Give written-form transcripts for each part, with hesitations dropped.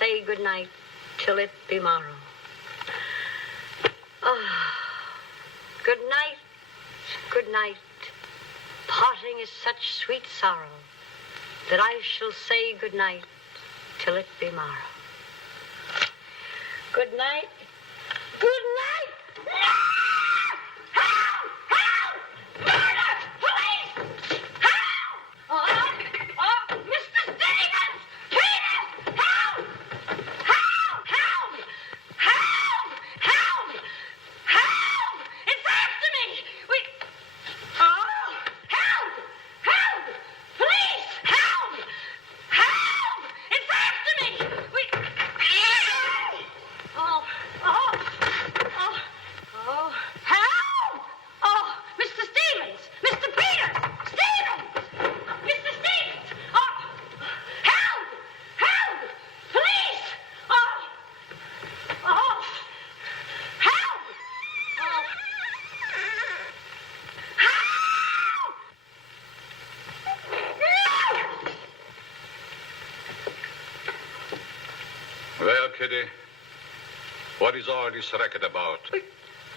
say good night till it be morrow. Ah, good night, good night. Parting is such sweet sorrow that I shall say good night till it be morrow. Good night. Good night. No! Help! Help! Murder! Police! Help! Oh, Mr. Stevens! Peter! Help! Help! Help! Help! Help! Help! It's after me! Help! Help! Police! Help! Help! It's after me! Help! Oh, Mr. Stevens! Mr. Peter! Stevens! Mr. Stevens! Oh, help! Help! Police! Oh, help! Oh, help! Well, Kitty, what is all this racket about?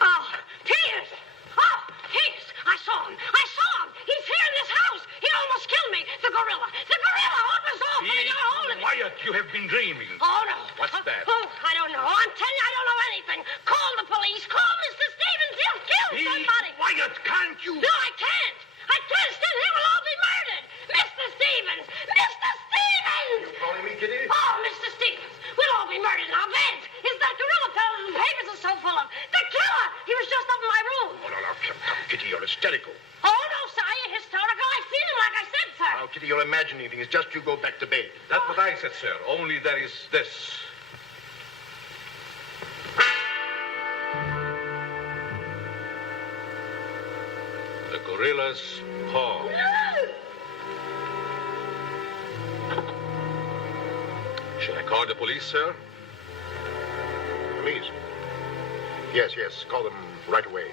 Oh, Peters! Oh, Peters! I saw him! I saw him! He's here in this house! He almost killed me! The gorilla! The gorilla! Oh, it was awful! He got a hold of me! Quiet, you have been dreaming. Oh, no. What's that? Oh, I don't know. I'm telling you, I don't know anything. Call the police. Call Mr. Stevens. He'll kill somebody. Quiet, can't you? No, I can't. I can't. Still, he will all be murdered. Mr. Stevens! Mr. Stevens! You calling me, Kitty? Oh, Mr. Stevens! We'll all be murdered in our beds. It's that gorilla fellow the papers are so full of. The killer! He was just up in my room. Oh, no, come, Kitty, you're hysterical. Oh, no, sir. I ain't hysterical. I've seen him like I said, sir. Now, Kitty, you're imagining things. Just you go back to bed. That's what I said, sir. Only there is this. The gorilla's paw. Shall I call the police, sir? Police? Yes, call them right away.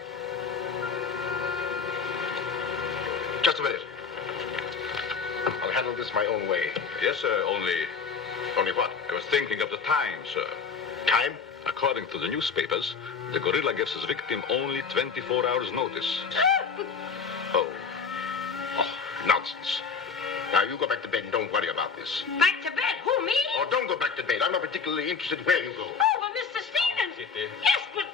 Just a minute. I'll handle this my own way. Yes, sir, only Only what? I was thinking of the time, sir. Time? According to the newspapers, the gorilla gives his victim only 24 hours' notice. Oh, nonsense. Now, you go back to bed and don't worry about this. Back to bed? Who, me? Oh, don't go back to bed. I'm not particularly interested where you go. Oh, but Mr. Stevens. Kitty. Yes, but...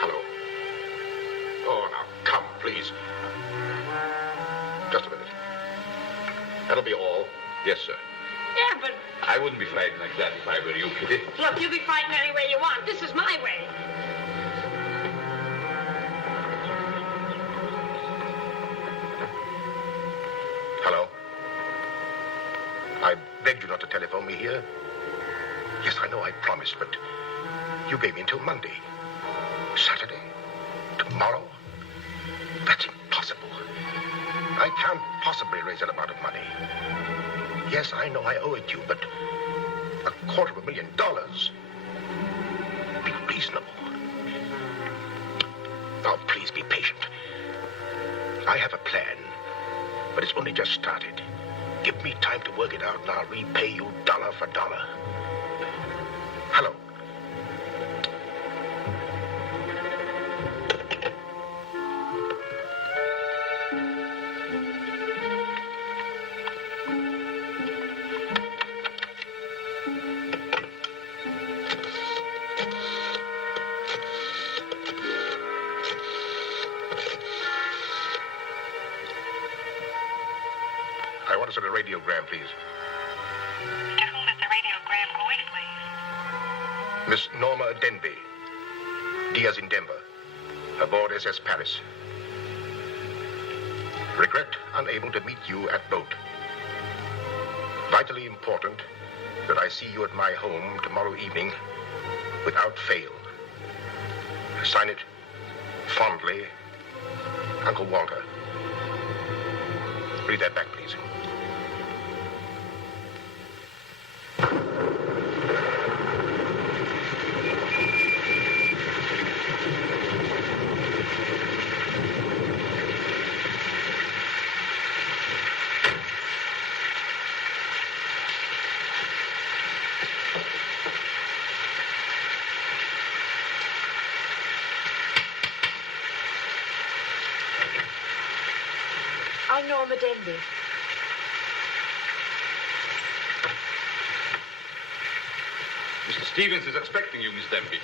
Hello. Oh, now, come, please. Just a minute. That'll be all. Yes, sir. Yeah, but... I wouldn't be frightened like that if I were you, Kitty. Look, you be fighting any way you want. This is my way. Hello. I begged you not to telephone me here. Yes, I know I promised, but you gave me until Monday. Saturday? Tomorrow? That's impossible. I can't possibly raise that amount of money. Yes, I know I owe it you, but $250,000. Be reasonable. Now, please be patient. I have a plan, but it's only just started. Give me time to work it out, and I'll repay you dollar for dollar. Hello. I want to send a radiogram, please. To whom is the radiogram going, please? Miss Norma Denby. Diaz in Denver. Aboard SS Paris. Regret unable to meet you at boat. Vitally important that I see you at my home tomorrow evening without fail. Sign it fondly, Uncle Walter. Read that back, please. Norma Denby. Mr. Stevens is expecting you, Miss Denby.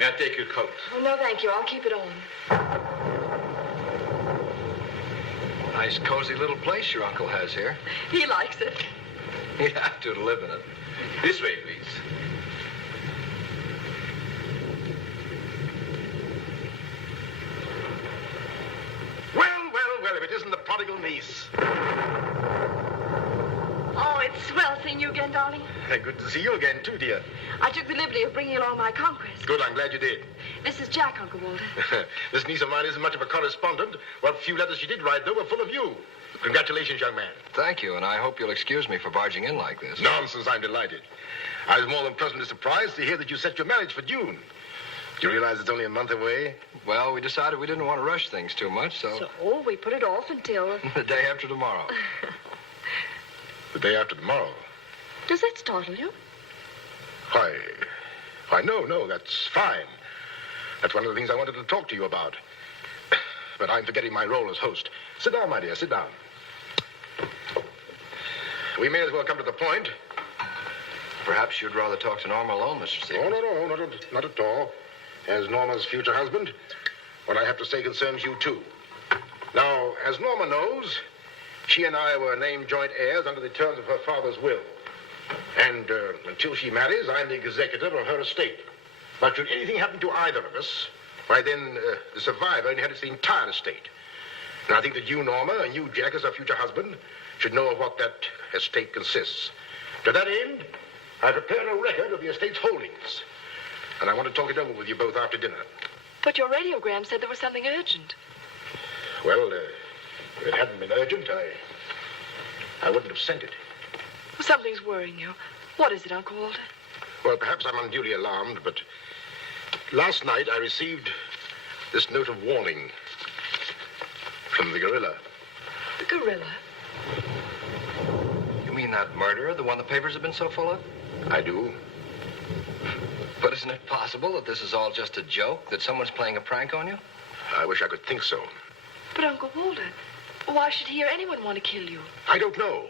May I take your coat? Oh, no, thank you. I'll keep it on. Nice, cozy little place your uncle has here. He likes it. He'd have to live in it. This way, please. Well, if it isn't the prodigal niece. Oh, it's swell seeing you again, darling. Good to see you again, too, dear. I took the liberty of bringing along my conquest. Good, I'm glad you did. This is Jack, Uncle Walter. This niece of mine isn't much of a correspondent. What few letters she did write, though, were full of you. Congratulations, young man. Thank you, and I hope you'll excuse me for barging in like this. Nonsense, I'm delighted. I was more than pleasantly surprised to hear that you set your marriage for June. Do you realize it's only a month away? Well, we decided we didn't want to rush things too much, so So we put it off until... the day after tomorrow. The day after tomorrow. Does that startle you? Why, no, that's fine. That's one of the things I wanted to talk to you about. But I'm forgetting my role as host. Sit down, my dear, sit down. We may as well come to the point. Perhaps you'd rather talk to Norma alone, Mr. Oh, Stevens. no, not at all. As Norma's future husband, what I have to say concerns you, too. Now, as Norma knows, she and I were named joint heirs under the terms of her father's will. And until she marries, I'm the executor of her estate. But should anything happen to either of us, why then the survivor inherits the entire estate. And I think that you, Norma, and you, Jack, as her future husband, should know of what that estate consists. To that end, I prepared a record of the estate's holdings. And I want to talk it over with you both after dinner. But your radiogram said there was something urgent. Well, if it hadn't been urgent, I wouldn't have sent it. Something's worrying you. What is it, Uncle Walter? Well, perhaps I'm unduly alarmed, but last night I received this note of warning from the gorilla. The gorilla? You mean that murderer, the one the papers have been so full of? I do. But isn't it possible that this is all just a joke, that someone's playing a prank on you? I wish I could think so. But, Uncle Walter, why should he or anyone want to kill you? I don't know.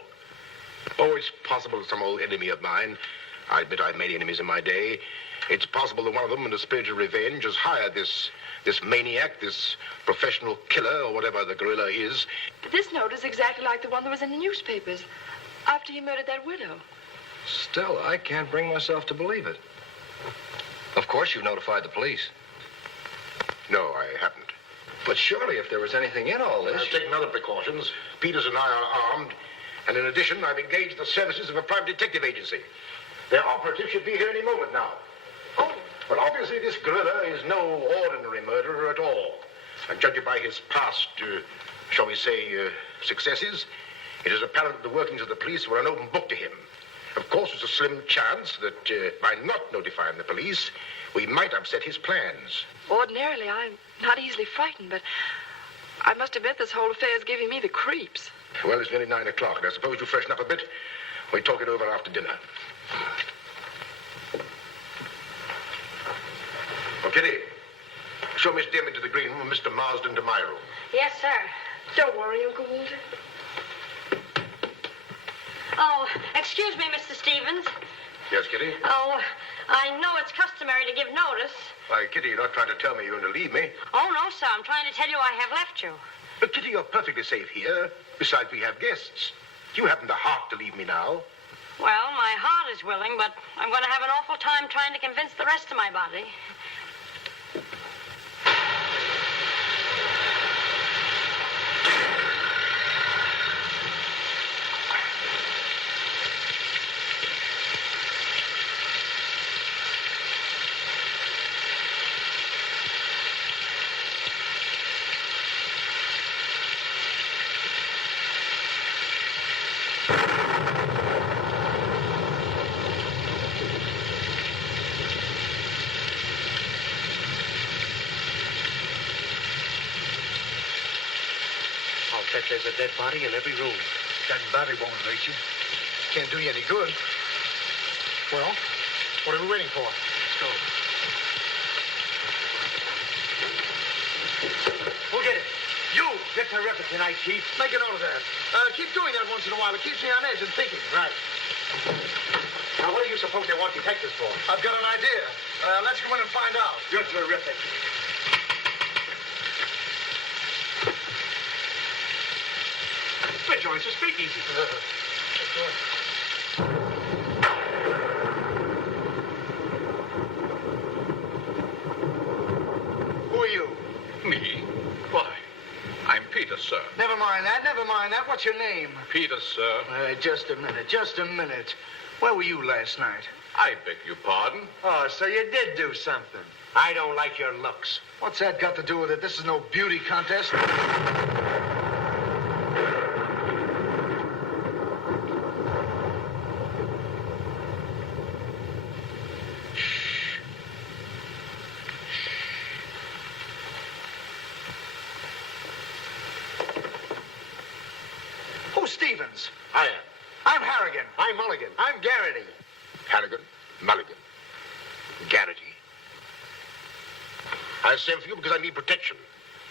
Oh, it's possible that some old enemy of mine, I admit I've many enemies in my day, it's possible that one of them, in a spirit of revenge, has hired this maniac, this professional killer, or whatever the gorilla is. But this note is exactly like the one that was in the newspapers after he murdered that widow. Still, I can't bring myself to believe it. Of course, you've notified the police. No, I haven't. But surely, if there was anything in all this... I've taken other precautions. Peters and I are armed. And in addition, I've engaged the services of a private detective agency. Their operative should be here any moment now. Oh. But obviously, this gorilla is no ordinary murderer at all. And judging by his past, shall we say, successes, it is apparent that the workings of the police were an open book to him. Of course, there's a slim chance that by not notifying the police, we might upset his plans. Ordinarily, I'm not easily frightened, but I must admit this whole affair is giving me the creeps. Well, it's nearly 9 o'clock, and I suppose you freshen up a bit. We talk it over after dinner. Oh, Kitty, show Miss Denby to the green room and Mr. Marsden to my room. Yes, sir. Don't worry, Uncle Walter. Oh, excuse me, Mr. Stevens. Yes, Kitty? Oh, I know it's customary to give notice. Why, Kitty, you're not trying to tell me you're going to leave me. Oh, no, sir. I'm trying to tell you I have left you. But, Kitty, you're perfectly safe here. Besides, we have guests. You haven't the heart to leave me now. Well, my heart is willing, but I'm going to have an awful time trying to convince the rest of my body. Bet there's a dead body in every room. That body won't hurt you. Can't do you any good. Well, what are we waiting for? Let's go. Who did it? You! You're terrific tonight, Chief. Make a note of that. Keep doing that once in a while. It keeps me on edge and thinking. Right. Now, what do you suppose they want detectives for? I've got an idea. Let's go in and find out. You're terrific. The joint's a speakeasy. Who are you? Me? Why? I'm Peter, sir. Never mind that. Never mind that. What's your name? Peter, sir. Just a minute. Just a minute. Where were you last night? I beg your pardon. Oh, so you did do something. I don't like your looks. What's that got to do with it? This is no beauty contest. Who's Stevens? I am. I'm Harrigan. I'm Mulligan. I'm Garrity. Harrigan, Mulligan, Garrity. I sent for you because I need protection.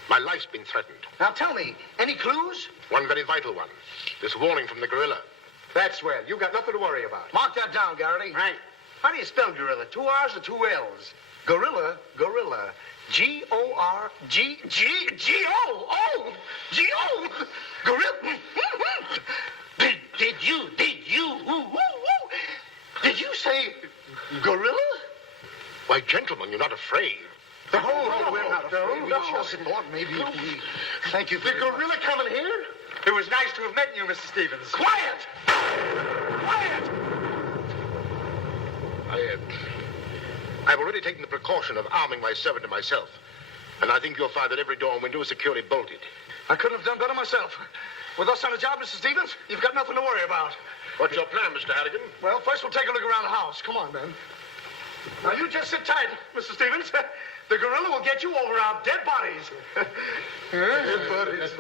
My life's been threatened. Now tell me, any clues? One very vital one. This warning from the gorilla. That's well. You got nothing to worry about. Mark that down, Garrity. Right. How do you spell gorilla? 2 R's or 2 L's? Gorilla, gorilla. G-O-R-G, G-O, oh, G-O, gorilla. Did you say gorilla? Why, gentlemen, you're not afraid. Oh, we're not afraid. We just thought maybe if we... Thank you for The gorilla coming here? It was nice to have met you, Mr. Stevens. Quiet! Quiet! I've already taken the precaution of arming my servant and myself. And I think you'll find that every door and window is securely bolted. I couldn't have done better myself. With us on the job, Mr. Stevens, you've got nothing to worry about. What's your plan, Mr. Harrigan? Well, first we'll take a look around the house. Come on, man. Now, you just sit tight, Mr. Stevens. The gorilla will get you over our dead bodies. Dead bodies.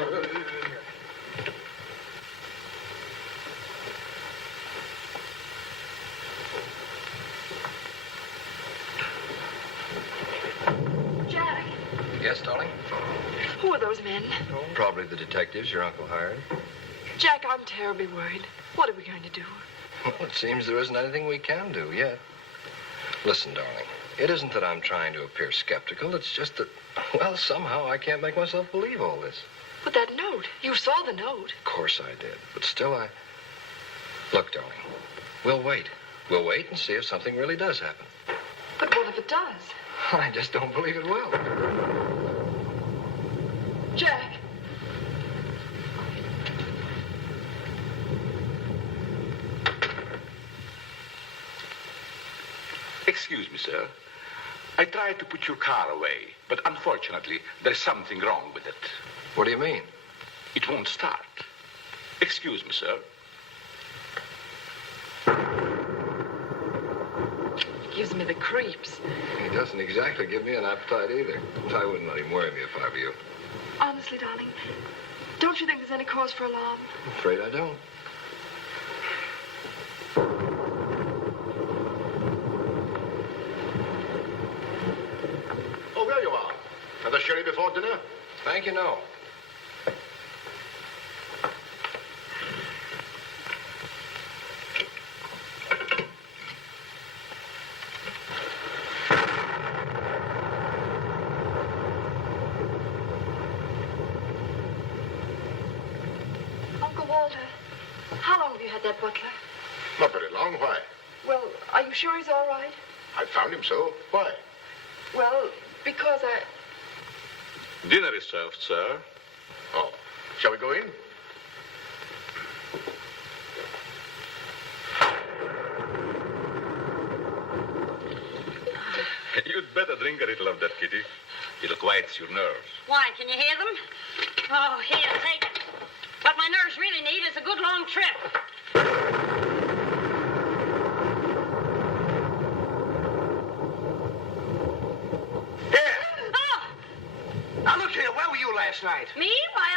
Jack, Yes, darling? who are those men? Probably the detectives your uncle hired. Jack, I'm terribly worried. What are we going to do? Well, it seems there isn't anything we can do yet. Listen, darling, it isn't that I'm trying to appear skeptical. It's just that, well, somehow I can't make myself believe all this. But that note, you saw the note. Of course I did, but still Look, darling, we'll wait. We'll wait and see if something really does happen. But what if it does? I just don't believe it will. Jack. Excuse me, sir. I tried to put your car away, but unfortunately, there's something wrong with it. What do you mean? It won't start. Excuse me, sir. It gives me the creeps. He doesn't exactly give me an appetite either. I wouldn't let him worry me if I were you. Honestly, darling, don't you think there's any cause for alarm? I'm afraid I don't. Oh, there you are. Another sherry before dinner? Thank you, no. Uncle Walter, how long have you had that butler? Not very long. Why? Well, are you sure he's all right? I found him so. Why? Well, because I... Dinner is served, sir. Oh, shall we go in? You'd better drink a little of that, Kitty. It'll quiet your nerves. Why, can you hear them? Oh, here, take it. What my nerves really need is a good long trip. Here. Oh, Now, look here. Where were you last night? me? Why,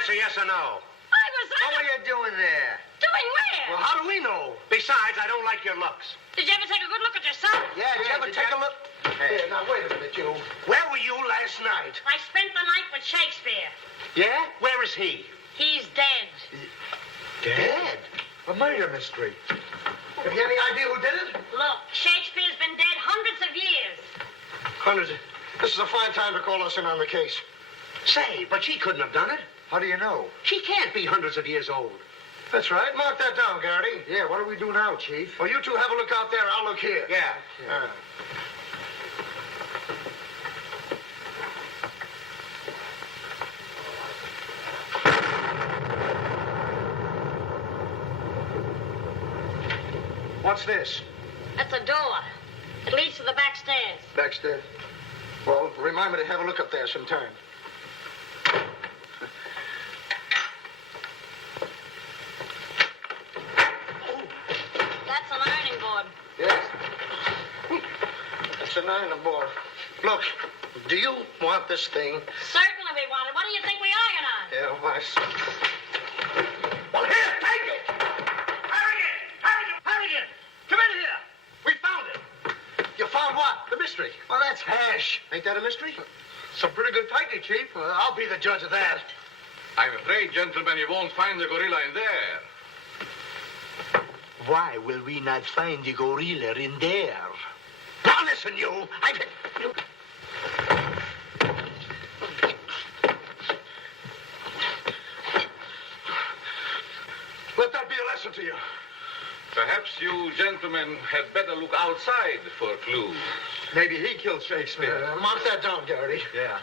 Answer yes or no. I What were you doing there? Doing where? Well, how do we know? Besides, I don't like your looks. Did you ever take a good look at yourself? Yeah, did you ever take a look? Hey, now, wait a minute, you. Where were you last night? I spent the night with Shakespeare. Yeah? Where is he? He's dead. Dead? A murder mystery. Have you any idea who did it? Look, Shakespeare's been dead hundreds of years. Hundreds. This is a fine time to call us in on the case. Say, but she couldn't have done it. How do you know? She can't be hundreds of years old. That's right. Mark that down, Garrity. Yeah, what do we do now, Chief? Well, you two have a look out there. I'll look here. Yeah. What's this? That's a door. It leads to the back stairs. Backstairs. Well, remind me to have a look up there sometime. That's an ironing board. Yes. That's an ironing board. Look, do you want this thing? Certainly we want it. What do you think we iron on? Yeah, why, well, here, take it! Harrigan! Come in here! We found it! You found what? The mystery. Well, that's hash. Ain't that a mystery? Some pretty good tightly, Chief. I'll be the judge of that. I'm afraid, gentlemen, you won't find the gorilla in there. Why will we not find the gorilla in there? Now listen, you. Let that be a lesson to you. Perhaps you gentlemen had better look outside for clues. Maybe he killed Shakespeare. Mark that down, Garrity. Yeah.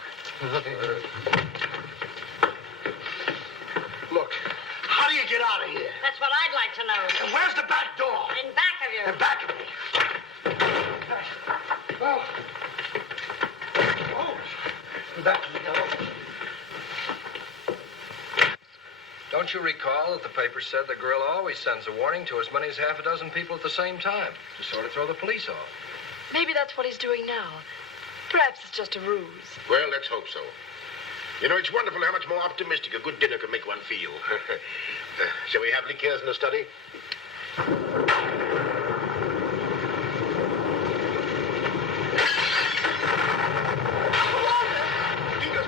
Look, how do you get out of here? That's what I'd like to know. And where's the back door? In back of you. In back of me. Oh. In back of me, now. Don't you recall that the paper said the gorilla always sends a warning to as many as half a dozen people at the same time to sort of throw the police off? Maybe that's what he's doing now. Perhaps it's just a ruse. Well, let's hope so. You know, it's wonderful how much more optimistic a good dinner can make one feel. Shall we have liqueurs in the study?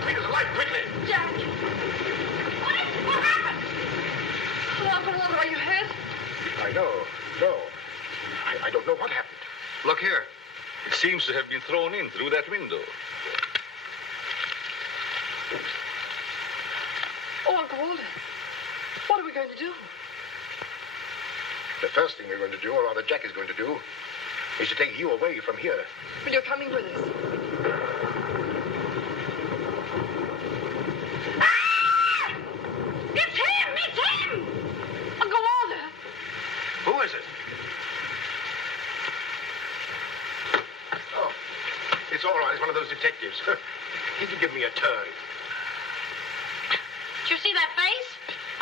Peters, light, quickly! Jack! What happened? Oh, Uncle Walter, are you hurt? I know. No. I don't know what happened. Look here. It seems to have been thrown in through that window. Oh, Uncle Walter, what are we going to do? The first thing we're going to do, or rather Jack is going to do, is to take you away from here. Well, you're coming with us. Ah! It's him! It's him! Uncle Walter! Who is it? Oh, it's all right. It's one of those detectives. He can give me a turn. Did you see that face?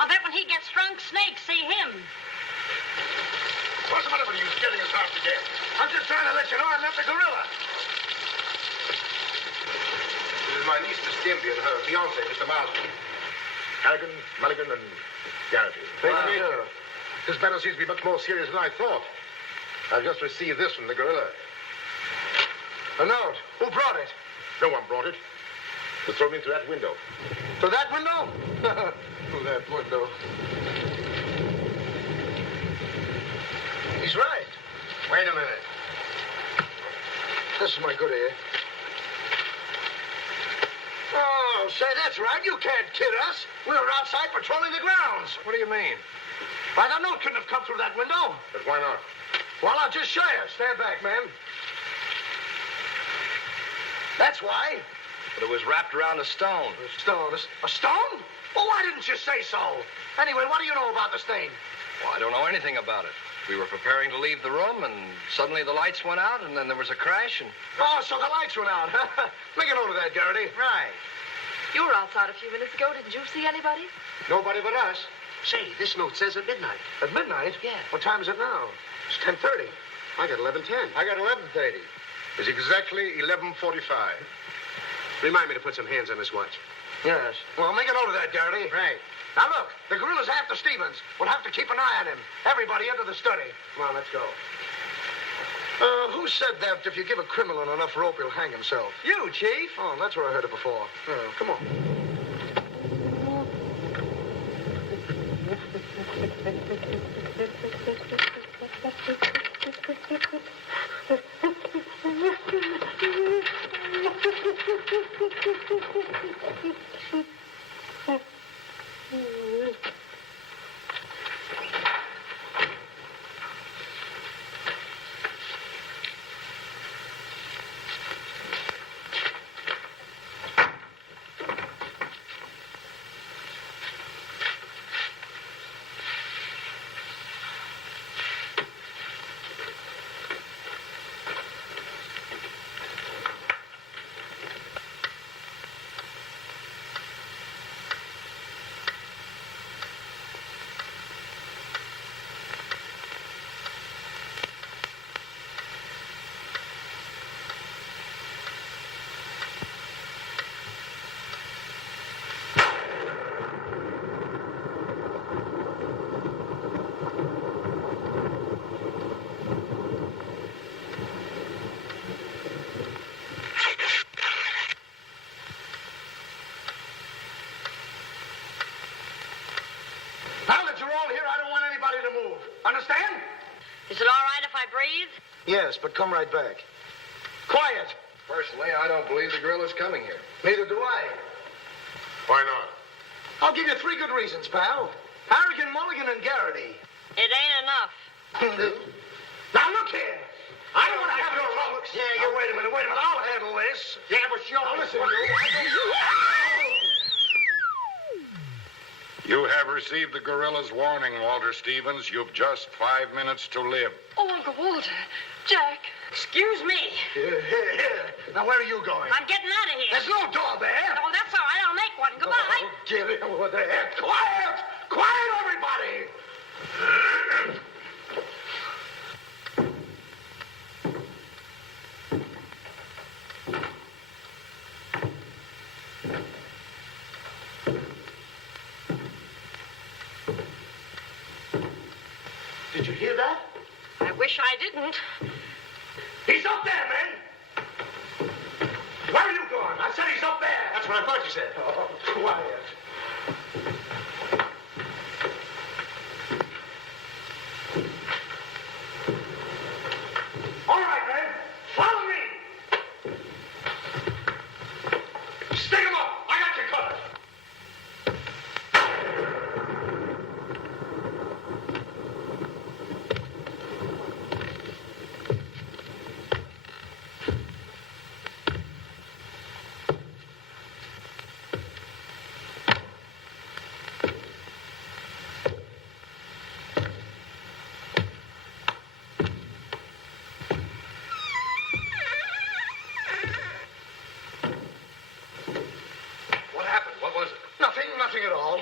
I'll bet when he gets drunk, snakes see him. What's the matter with you scaring us half to death? I'm just trying to let you know I'm not the gorilla. This is my niece, Miss Denby, and her fiancé, Mr. Marsden. Harrigan, Mulligan, and Garrity. Thank you. This matter seems to be much more serious than I thought. I've just received this from the gorilla. A note. Who brought it? No one brought it. It was thrown in through that window. Through that window? Through that window. He's right. Wait a minute. This is my good ear. Oh, say, that's right. You can't kid us. We were outside patrolling the grounds. What do you mean? Why, the note couldn't have come through that window. But why not? Well, I'll just show you. Stand back, man. That's why. But it was wrapped around a stone. A stone. A stone? Well, why didn't you say so? Anyway, what do you know about this thing? Well, I don't know anything about it. We were preparing to leave the room, and suddenly the lights went out, and then there was a crash, and... Oh, so the lights went out. Make a note of that, Garrity. Right. You were outside a few minutes ago. Didn't you see anybody? Nobody but us. Say, this note says at midnight. At midnight? Yeah. What time is it now? It's 10:30. I got 11:10. I got 11:30. It's exactly 11:45. Remind me to put some hands on this watch. Yes. Well, make a note of that, Garrity. Right. Now, look, the gorilla's after Stevens. We'll have to keep an eye on him. Everybody into the study. Come on, let's go. Who said that if you give a criminal enough rope, he'll hang himself? You, Chief. Oh, that's where I heard it before. Come on. Now that you're all here, I don't want anybody to move. Understand? Is it all right if I breathe? Yes, but come right back. Quiet. Personally, I don't believe the gorilla's coming here. Neither do I. Why not? I'll give you 3 good reasons, pal. Harrigan, Mulligan, and Garrity. It ain't enough. Now look here. I don't want to have no trouble. Yeah, wait a minute. I'll handle this. Yeah, but sure. Now listen, You have received the gorilla's warning, Walter Stevens. You've just 5 minutes to live. Oh, Uncle Walter. Jack. Excuse me. Here. Now, where are you going? I'm getting out of here. There's no door there. Oh, that's all right. I'll make one. Goodbye. Oh, get it over there. Quiet! Quiet, everybody! Did you hear that? I wish I didn't. He's up there, man! Where are you going? I said he's up there! That's what I thought you said. Oh, quiet. All right, man. Follow me! Stick him up! I got you covered! What happened? What was it? Nothing at all.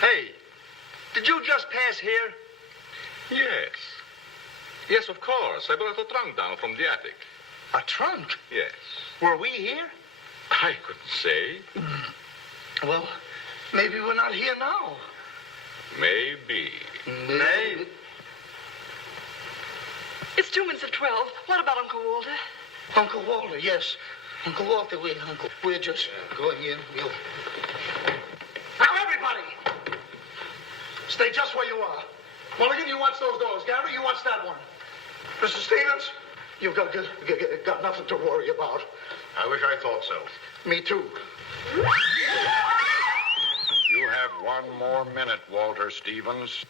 Hey, did you just pass here? Yes. Yes, of course. I brought a trunk down from the attic. A trunk? Yes. Were we here? I couldn't say. Well, maybe we're not here now. Maybe. Maybe. It's 2 minutes of 12. What about Uncle Walter? Uncle Walter, yes. Uncle Walter, we're just going in. Now, everybody! Stay just where you are. Mulligan, you watch those doors. Gary, you watch that one. Mr. Stevens, you've got nothing to worry about. I wish I thought so. Me too. You have 1 more minute, Walter Stevens.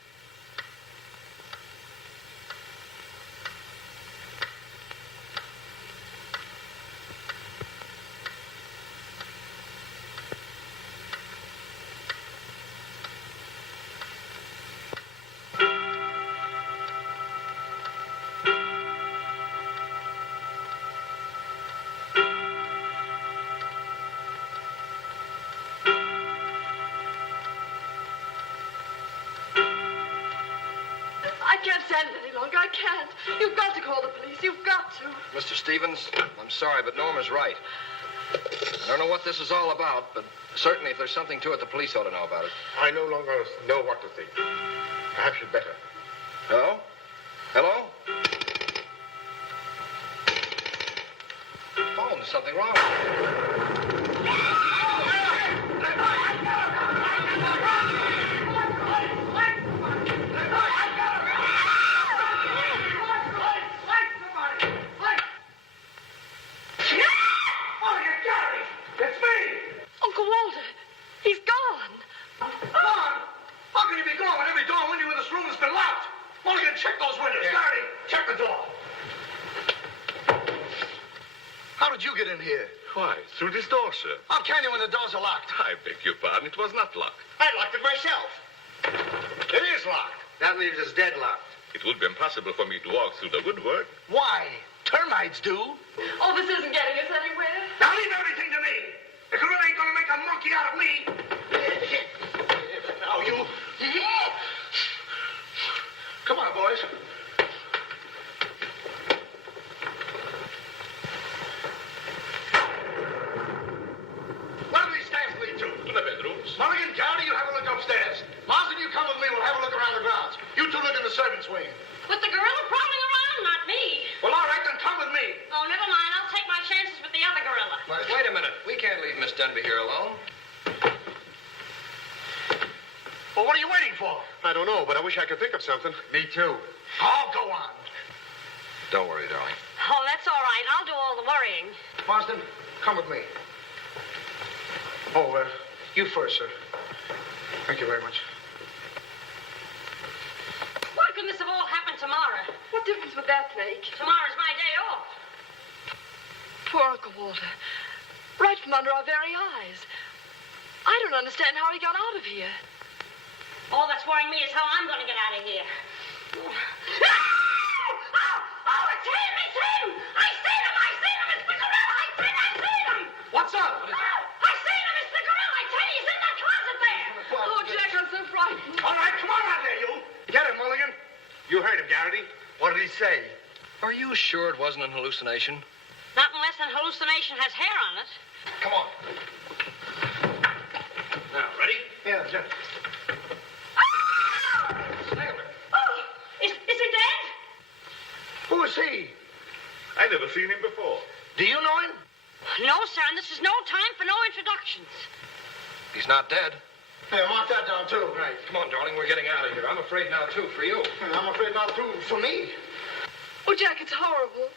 You've got to call the police. You've got to. Mr. Stevens, I'm sorry, but Norma's right. I don't know what this is all about, but certainly if there's something to it, the police ought to know about it. I no longer know what to think. Perhaps you'd better. Hello? Hello? Phone, there's something wrong with it. Uncle Walter, he's gone. Gone? How can he be gone when every door and window in this room has been locked? Mulligan, check those windows. Garrity, check the door. How did you get in here? Why, through this door, sir. How can you when the doors are locked? I beg your pardon, it was not locked. I locked it myself. It is locked. That leaves us deadlocked. It would be impossible for me to walk through the woodwork. Why? Termites do. Oh, this isn't getting us anywhere. Now leave everything to me. The gorilla ain't gonna make a monkey out of me. Now you. Come on, boys. Where do these stairs lead to? To the bedrooms. Mulligan, Garrity, you have a look upstairs. Marsden, you come with me. We'll have a look around the grounds. You two look in the servants' wing. With the gorilla prowling around, not me. Well, all right, then come with me. Oh, never mind. I'll take my chances with the other gorilla. Wait a minute. We can't leave Miss Denby here alone. Well, what are you waiting for? I don't know, but I wish I could think of something. Me too. Oh, go on. Don't worry, darling. Oh, that's all right. I'll do all the worrying. Marsden, come with me. Oh, you first, sir. Thank you very much. Why couldn't this have all happened tomorrow? What difference would that make? Tomorrow's my day off. Poor Uncle Walter. Right from under our very eyes. I don't understand how he got out of here. All that's worrying me is how I'm going to get out of here. Oh, it's him! It's him! I seen him! It's the gorilla! I seen him! What's up? I seen him! It's the gorilla! I tell you, he's in that closet there! Oh, Jack, I'm so frightened. All right, come on out there, you. Get him, Mulligan. You heard him, Garrity. What did he say? Are you sure it wasn't an hallucination? Not unless an hallucination has hair on it. Come on. Now, ready? Yeah, sir. Sailor. Oh, is he dead? Who is he? I never seen him before. Do you know him? No, sir, and this is no time for no introductions. He's not dead. Yeah, mark that down, too. Right. Come on, darling, we're getting out of here. I'm afraid now, too, for you. I'm afraid not, too, for me. Oh, Jack, it's horrible.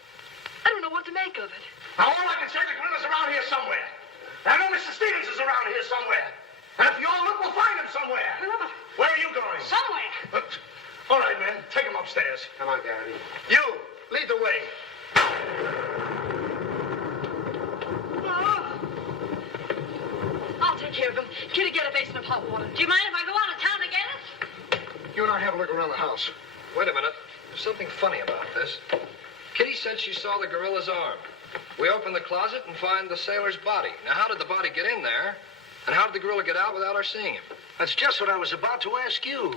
I don't know what to make of it. Now, all I can say, the gorilla's around here somewhere. I know Mr. Stevens is around here somewhere. And if you all look, we'll find him somewhere. Where are you going? Somewhere. All right, men, take him upstairs. Come on, Garrity. You, lead the way. I'll take care of him. Kitty, get a basin of hot water. Do you mind if I go out of town to get it? You and I have a look around the house. Wait a minute. There's something funny about this. Kitty said she saw the gorilla's arm. We open the closet and find the sailor's body. Now, how did the body get in there? And how did the gorilla get out without our seeing him? That's just what I was about to ask you.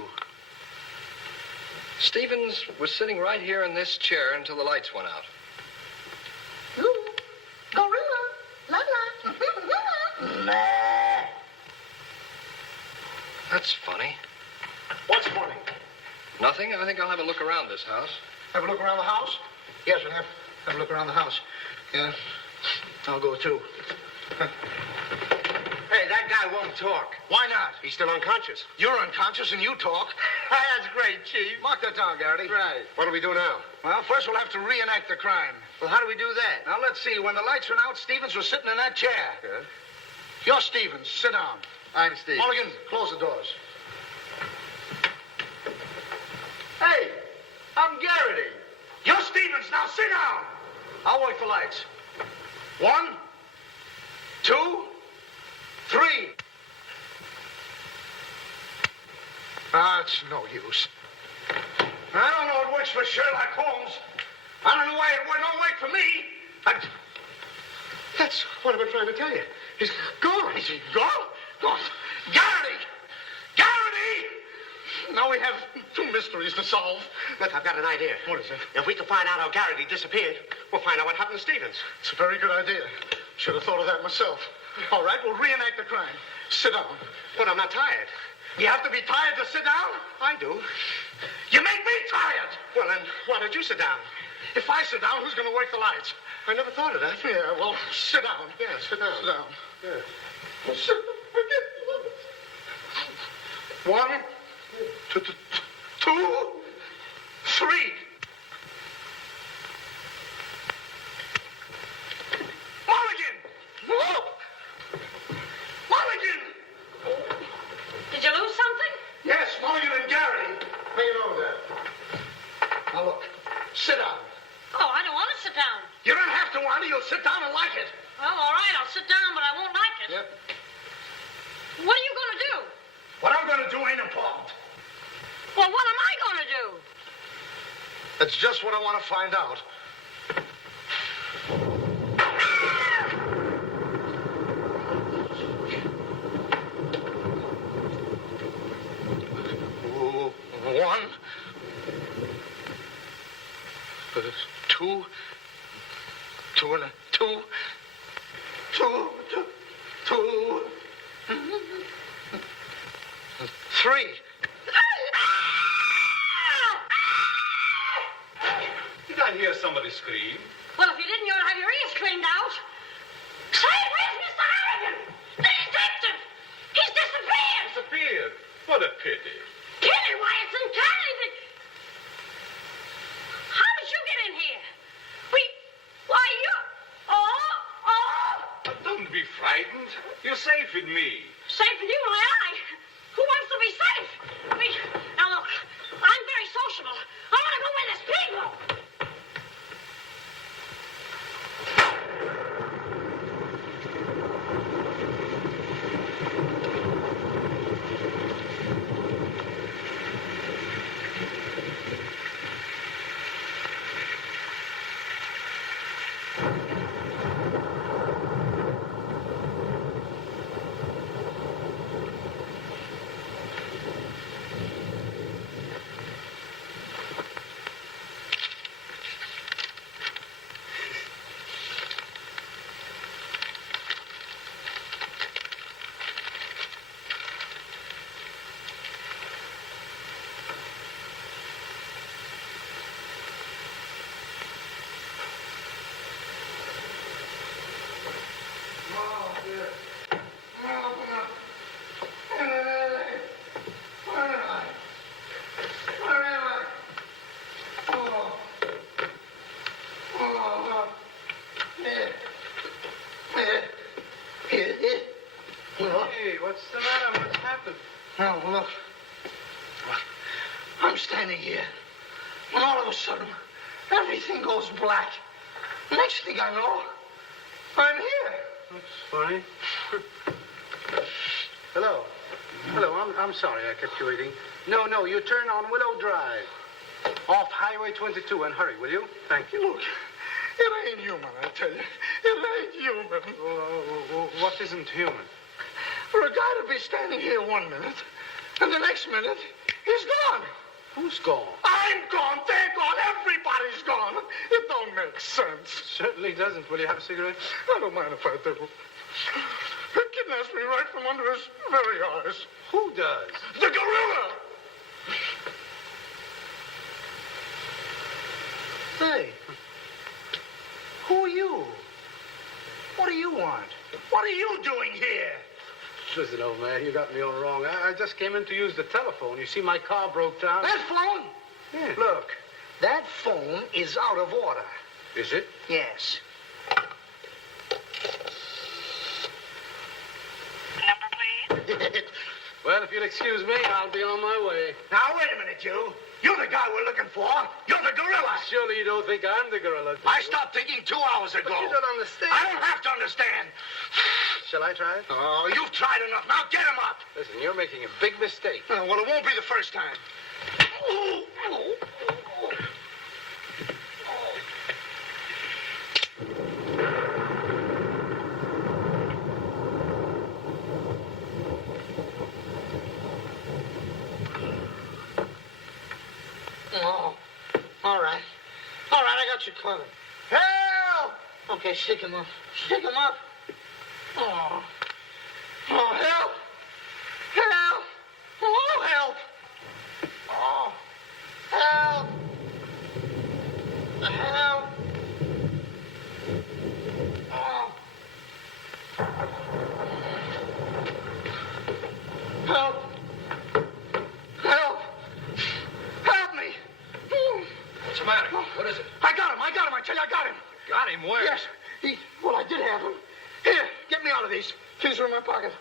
Stevens was sitting right here in this chair until the lights went out. Ooh, gorilla, la la. That's funny. What's funny? Nothing. I think I'll have a look around this house. Have a look around the house? Yes, we'll have a look around the house. Yeah, I'll go too. Hey, that guy won't talk. Why not? He's still unconscious. You're unconscious and you talk. That's great, Chief. Mark that down, Garrity. Right. What do we do now? Well, first we'll have to reenact the crime. Well, how do we do that? Now, let's see. When the lights went out, Stevens was sitting in that chair. Yeah? You're Stevens. Sit down. I'm Steve. Mulligan, close the doors. Hey, I'm Garrity. You're Stevens. Now sit down. I'll wait for lights. 1, 2, 3. It's no use. I don't know it works for Sherlock Holmes. I don't know why it don't work for me. That's what I've been trying to tell you. He's gone. Is he gone? Gone. Garrity! Garrity! now we have 2 mysteries to solve. Look, I've got an idea. What is it? If we can find out how Garrity disappeared, we'll find out what happened to Stevens. It's a very good idea. Should have thought of that myself. All right, we'll reenact the crime. Sit down. But I'm not tired. You have to be tired to sit down? I do. You make me tired. Well, then, why don't you sit down? If I sit down, who's going to work the lights? I never thought of that. Yeah, well, sit down. Yeah, sit down. Sit down. Yeah. Sit. 1, 2, 3. Mulligan! Whoa! Mulligan! Did you lose something? Yes, Mulligan and Garrity. How you know that? Now look, sit down. Oh, I don't want to sit down. You don't have to, Wanda. You'll sit down and like it. Well, all right, I'll sit down, but I won't like it. Yep. What are you going to do? What I'm going to do ain't important. Well, what am I going to do? That's just what I want to find out. One, 2, 2 and 2, 3. Did I hear somebody scream? Well, if you didn't, you'll have your ears cleaned out. Say, where's Mr. Harrigan? The detective! He's disappeared! Disappeared? What a pity. Kenny, why, it's uncanny. How did you get in here? Why, you... Oh! Don't be frightened. You're safe with me. Safe with you, my eye. Who wants to be safe? Now, look, I'm very sociable. I want to go where there's people. Hey, what's the matter? What's happened? Now, look. I'm standing here. And all of a sudden, everything goes black. Next thing I know, I'm here. That's funny. Hello. Hello, I'm sorry I kept you waiting. No, you turn on Willow Drive. Off Highway 22 and hurry, will you? Thank you. Look, it ain't human, I tell you. It ain't human. What isn't human? For a guy to be standing here 1 minute, and the next minute, he's gone. Who's gone? I'm gone. They're gone. Everybody's gone. It don't make sense. Certainly doesn't. Will you have a cigarette? I don't mind if I do. He kidnaps me right from under his very eyes. Who does? The gorilla! Hey. Who are you? What do you want? What are you doing here? Listen, old man, you got me all wrong. I just came in to use the telephone. You see, my car broke down. That phone? Yeah. Look, that phone is out of order. Is it? Yes. Number, please. Well, if you'll excuse me, I'll be on my way. Now, wait a minute, you. You're the guy we're looking for. You're the gorilla. Surely you don't think I'm the gorilla, do I you? stopped thinking 2 hours ago. But you don't understand. I don't have to understand. Shall I try it? Oh, you've tried enough. Now get him up. Listen, you're making a big mistake. Well, it won't be the first time. All right, I got you covered. Help! Okay, shake him up. Shake him up. Oh. Oh, help! Help! Oh, help! Oh, help! Help! Oh. Help! Help! Help me! What's the matter? What is it? I got him! I tell you, I got him! Got him where? Yes. Well, I did have him. Here, get me out of these. Keys are in my pocket.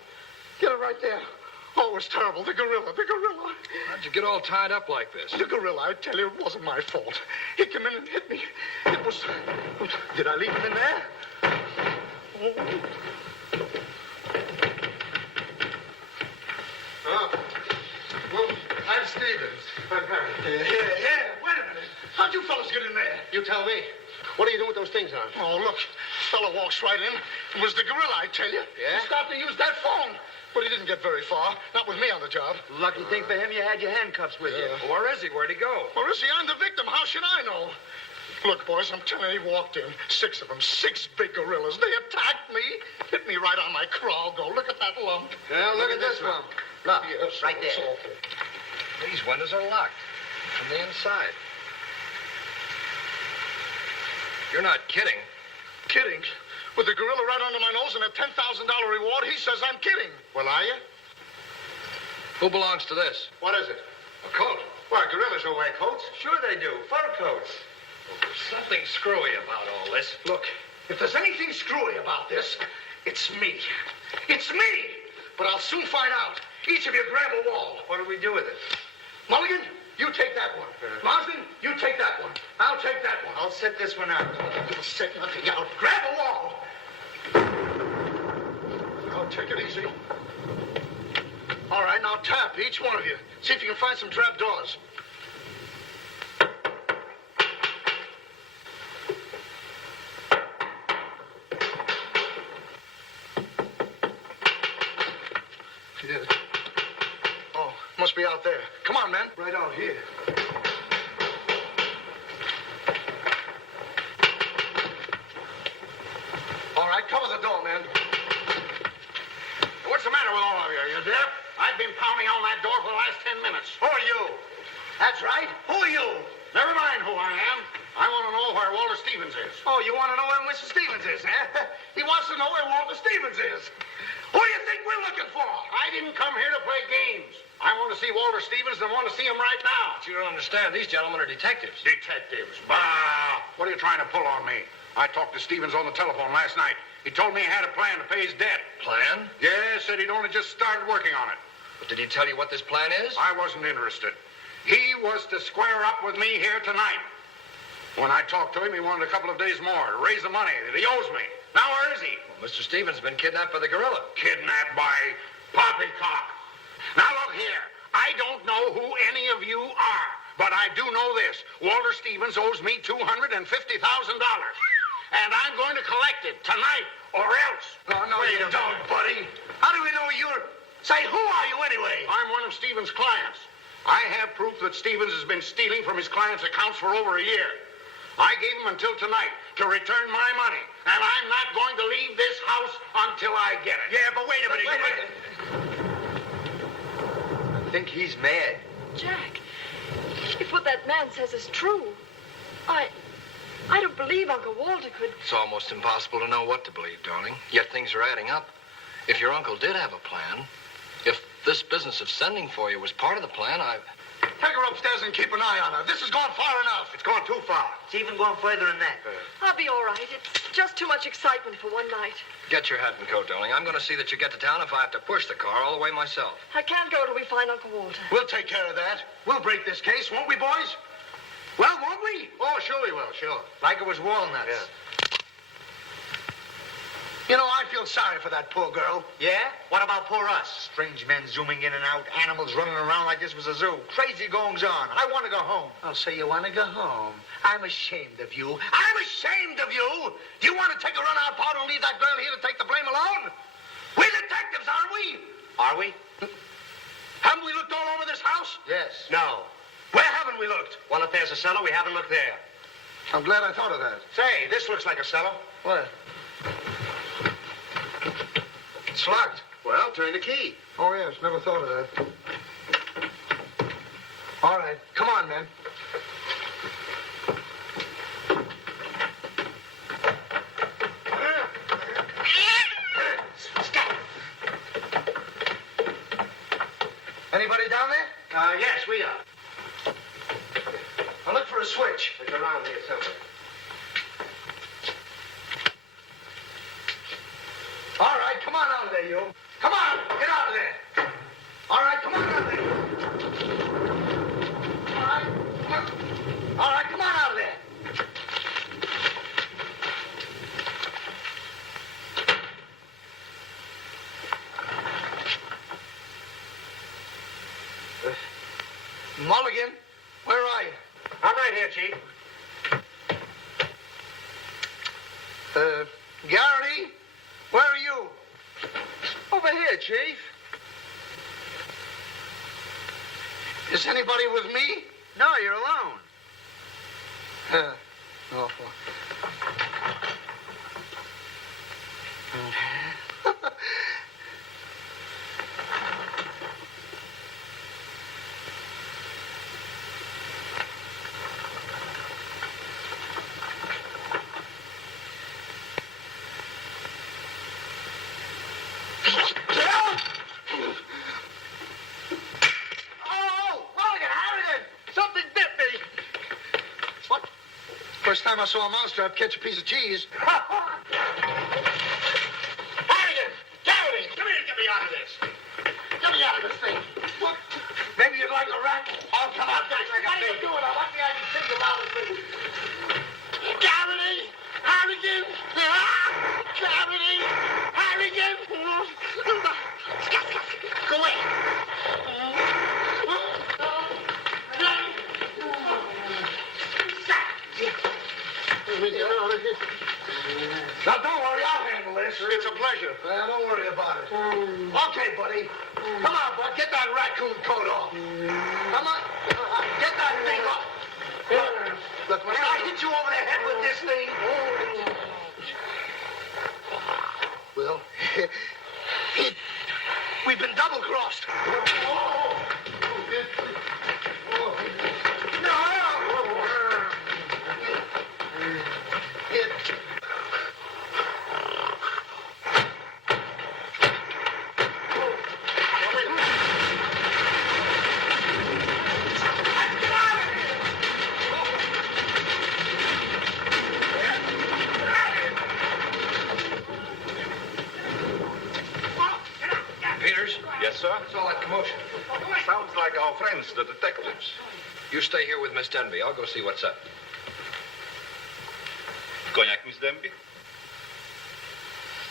Get it right there. Oh, it was terrible. The gorilla. How'd you get all tied up like this? The gorilla, I tell you, it wasn't my fault. He came in and hit me. It was... Did I leave him in there? Oh. Well, I'm Stevens. I'm Harry. Yeah. Wait a minute. How'd you fellas get in there? You tell me. What are you doing with those things on? Oh, look. Fellow walks right in. It was the gorilla, I tell you. Yeah? He started to use that phone. But he didn't get very far. Not with me on the job. Lucky thing for him, you had your handcuffs with you. Where is he? Where'd he go? Where is he? I'm the victim. How should I know? Look, boys, I'm telling you, he walked in. 6 of them. 6 big gorillas. They attacked me. Hit me right on my crawl. Go. Look at that lump. Yeah, look at this lump. Look, yes, right there. it's awful. These windows are locked from the inside. You're not kidding. Kidding? With the gorilla right under my nose and a $10,000 reward, he says I'm kidding. Well, are you? Who belongs to this? What is it? A coat. Why, gorillas don't wear coats. Sure they do. Fur coats. Something screwy about all this. Look, if there's anything screwy about this, it's me. It's me! But I'll soon find out. Each of you grab a wall. What do we do with it? Mulligan, you take that one. Marsden, you take that one. I'll take that one. I'll set this one out. You'll set nothing out. Grab a wall. Now, take it easy. All right, now tap, each one of you. See if you can find some trap doors. You did it. Oh, must be out there. Come on, man. Right out here. All right, cover the door, man. What's the matter with all of you? You deaf? I've been pounding on that door for the last 10 minutes. Who are you? That's right. Who are you? Never mind who I am. I want to know where Walter Stevens is. Oh, you want to know where Mr. Stevens is, eh? He wants to know where Walter Stevens is. Who do you think we're looking for? I didn't come here to play games. I want to see Walter Stevens and want to see him right now. But you don't understand. These gentlemen are detectives. Detectives? Bah! What are you trying to pull on me? I talked to Stevens on the telephone last night. He told me he had a plan to pay his debt. Plan? Yes, said he'd only just started working on it. But did he tell you what this plan is? I wasn't interested. He was to square up with me here tonight. When I talked to him, he wanted a couple of days more to raise the money that he owes me. Now, where is he? Well, Mr. Stevens has been kidnapped by the gorilla. Kidnapped by poppycock. Now, look here. I don't know who any of you are, but I do know this. Walter Stevens owes me $250,000. And I'm going to collect it tonight or else. No, Wait you don't, buddy. How do we know you're... Say, who are you anyway? I'm one of Stevens' clients. I have proof that Stevens has been stealing from his clients' accounts for over a year. I gave him until tonight to return my money, and I'm not going to leave this house until I get it. Yeah, but wait a minute. I think he's mad. Jack, if what that man says is true, I don't believe Uncle Walter could... It's almost impossible to know what to believe, darling. Yet things are adding up. If your uncle did have a plan, if this business of sending for you was part of the plan, Take her upstairs and keep an eye on her. This has gone far enough. It's gone too far. It's even going further than that. I'll be all right. It's just too much excitement for one night. Get your hat and coat, darling. I'm going to see that you get to town if I have to push the car all the way myself. I can't go till we find Uncle Walter. We'll take care of that. We'll break this case, won't we, boys? Well, won't we? Oh, sure we will, sure. Like it was walnuts. Yeah. You know, I feel sorry for that poor girl. Yeah? What about poor us? Strange men zooming in and out, animals running around like this was a zoo. Crazy goings on. I want to go home. I'll say you want to go home. I'm ashamed of you. I'm ashamed of you. Do you want to take a run out part and leave that girl here to take the blame alone? We're detectives, aren't we? Are we? Haven't we looked all over this house? Yes. No. Where haven't we looked? Well, if there's a cellar, we haven't looked there. I'm glad I thought of that. Say, this looks like a cellar. What? It's locked. Well, turn the key. Oh, yes. Never thought of that. All right. Come on, man. Anybody down there? Yes, we are. I'll look for a switch. It's around here somewhere. All right, come on out of there, you. Come on, get out of there. All right, come on out of there. All right, all right, come on out of there. Mulligan, where are you? I'm right here, Chief. Garrity, where are you? Over here, Chief. Is anybody with me? No, you're alone. Oh. First time I saw a mousetrap catch a piece of cheese. Harrigan! Garrity! Come here and get me out of this. Get me out of this thing. What? Maybe you'd like a rat? Oh, come on, guys. What are you doing? I want me to think about it. Garrity! Harrigan! Garrity! Harrigan! Go away. Now, don't worry, I'll handle this. It's a pleasure. Well, don't worry about it. Okay, buddy. Come on, bud. Get that raccoon coat off. Come on. Get that thing off. Look, when I hit you over the head with this thing... Well, we've been double-crossed. Yes, sir? What's all that commotion? Sounds like our friends, the detectives. You stay here with Miss Denby. I'll go see what's up. Cognac, Miss Denby?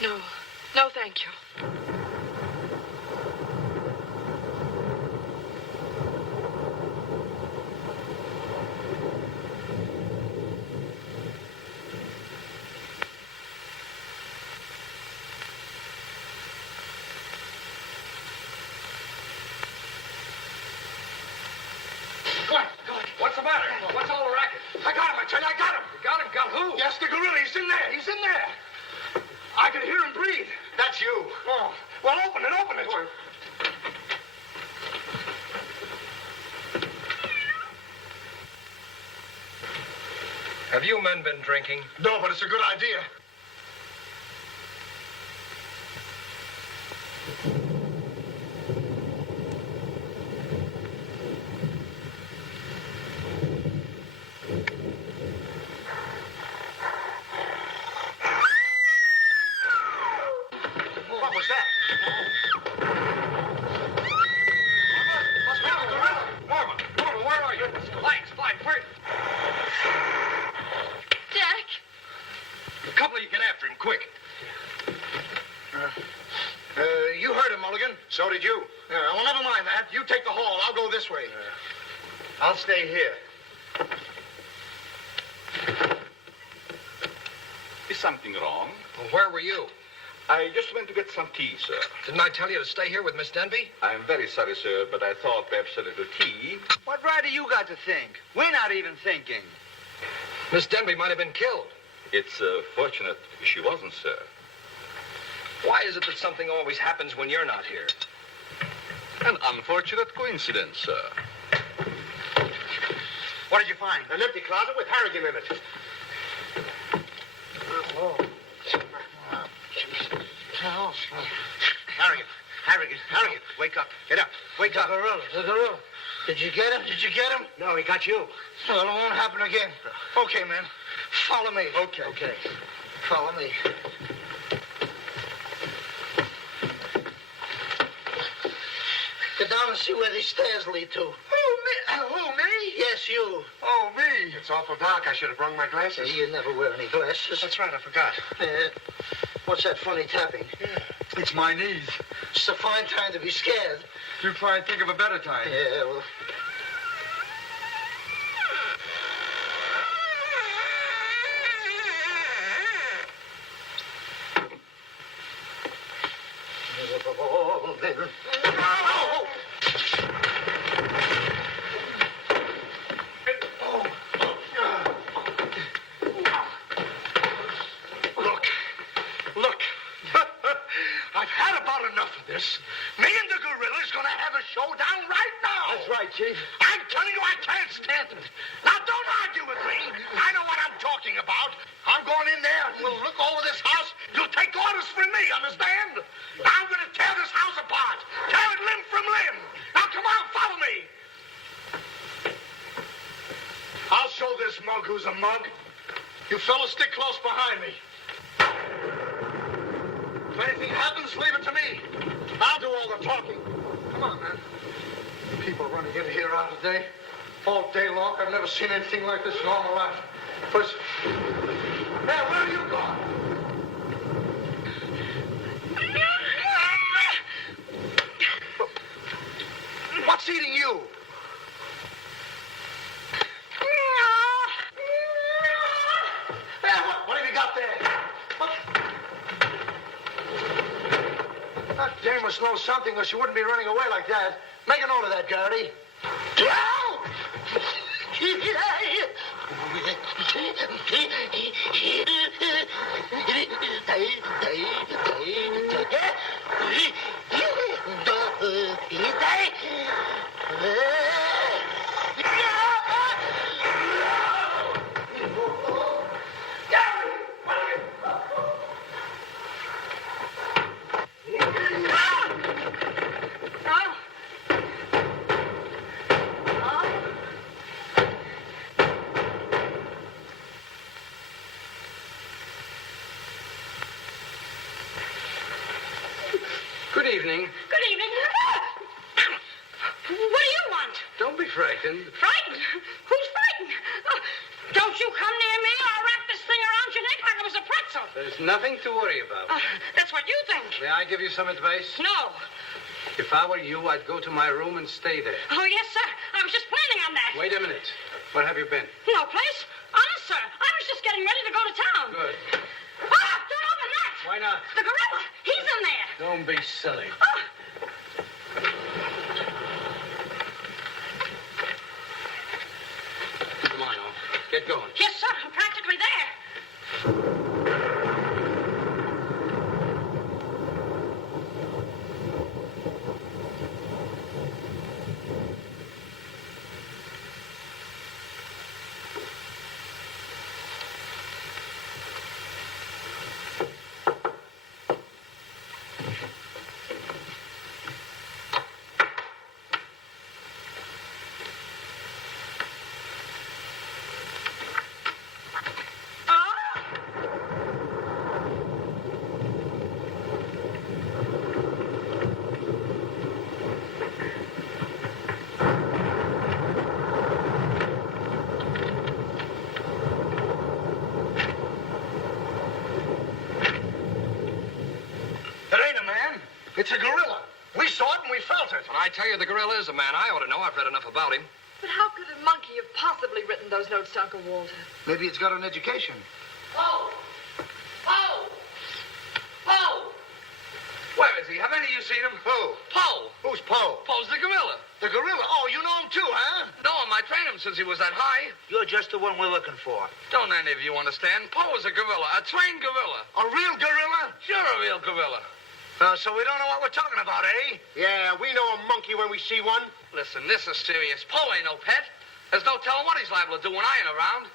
No. No, thank you. What's the matter? What's all the racket? I got him, I tell you, I got him. You got him? Got who? Yes, the gorilla. He's in there. He's in there. I can hear him breathe. That's you. Oh. Well, open it, open it. Have you men been drinking? No, but it's a good idea. What was that? Norman, where are you? Lights, where? Jack! A couple of you get after him, quick. You heard him, Mulligan. So did you. Yeah, well, never mind that. You take the hall. I'll go this way. I'll stay here. Is something wrong? Well, where were you? I just went to get some tea, sir. Didn't I tell you to stay here with Miss Denby? I'm very sorry, sir, but I thought perhaps a little tea. What right do you got to think? We're not even thinking. Miss Denby might have been killed. It's fortunate she wasn't, sir. Why is it that something always happens when you're not here? An unfortunate coincidence, sir. What did you find? An empty closet with Harrigan in it. Harrigan, wake up. Get up. Wake up. The gorilla. Did you get him? No, he got you. Well, it won't happen again. Okay, man. Follow me. Okay. Follow me. Get down and see where these stairs lead to. Who, me? Yes, you. Oh, me. It's awful dark. I should have brought my glasses. You never wear any glasses. That's right, I forgot. What's that funny tapping? It's my knees. It's a fine time to be scared. You try and think of a better time. Yeah, well... Look. I've had about enough of this. Me and the gorilla's gonna have a showdown right now. That's right, Chief. I'm telling you, I can't stand it. Now, don't argue with me. I know what I'm talking about. I'm going in there and we'll look over this house. You'll take orders from me, understand? I'm gonna tear this house apart. Tear it limb from limb. Now, come on, follow me. I'll show this mug who's a mug. You fellas stick close behind me. If anything happens, leave it to me. I'll do all the talking. Come on, man. People running in here out today, all day long. I've never seen anything like this in all my life. First, hey, where are you going? What's eating you? Hey, what have you got there? What? That dame must know something or she wouldn't be running away like that. Make a note of that, Garrity. Good evening. Good evening. What do you want? Don't be frightened. Frightened? Who's frightened? Don't you come near me or I'll wrap this thing around your neck like it was a pretzel. There's nothing to worry about. That's what you think. May I give you some advice? No. If I were you, I'd go to my room and stay there. Oh, yes, sir. I was just planning on that. Wait a minute. Where have you been? No place. Honest, sir. I was just getting ready to go to town. Good. Ah, don't open that. Why not? The gorilla. He's in there. Don't be silly. Come on, Al. Get going. Yes, sir. I'm practically there. It's a gorilla. We saw it and we felt it. When I tell you the gorilla is a man, I ought to know. I've read enough about him. But how could a monkey have possibly written those notes to Uncle Walter? Maybe it's got an education. Poe! Poe! Poe! Where is he? Have any of you seen him? Who? Poe. Who's Poe? Poe's the gorilla. The gorilla? Oh, you know him too, huh? No, I trained him since he was that high. You're just the one we're looking for. Don't any of you understand? Poe is a gorilla, a trained gorilla. A real gorilla? Sure, a real gorilla. So we don't know what we're talking about, eh? Yeah, we know a monkey when we see one. Listen, this is serious. Poe ain't no pet. There's no telling what he's liable to do when I ain't around.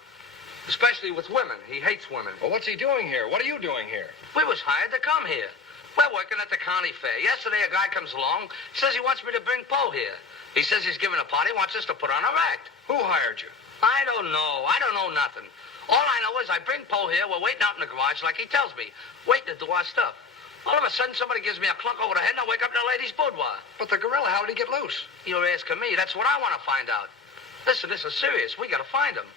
Especially with women. He hates women. Well, what's he doing here? What are you doing here? We was hired to come here. We're working at the county fair. Yesterday, a guy comes along, says he wants me to bring Poe here. He says he's giving a party, wants us to put on a act. Who hired you? I don't know. I don't know nothing. All I know is I bring Poe here. We're waiting out in the garage like he tells me, waiting to do our stuff. All of a sudden, somebody gives me a clunk over the head, and I wake up in a lady's boudoir. But the gorilla, how did he get loose? You're asking me. That's what I want to find out. Listen, this is serious. We got to find him.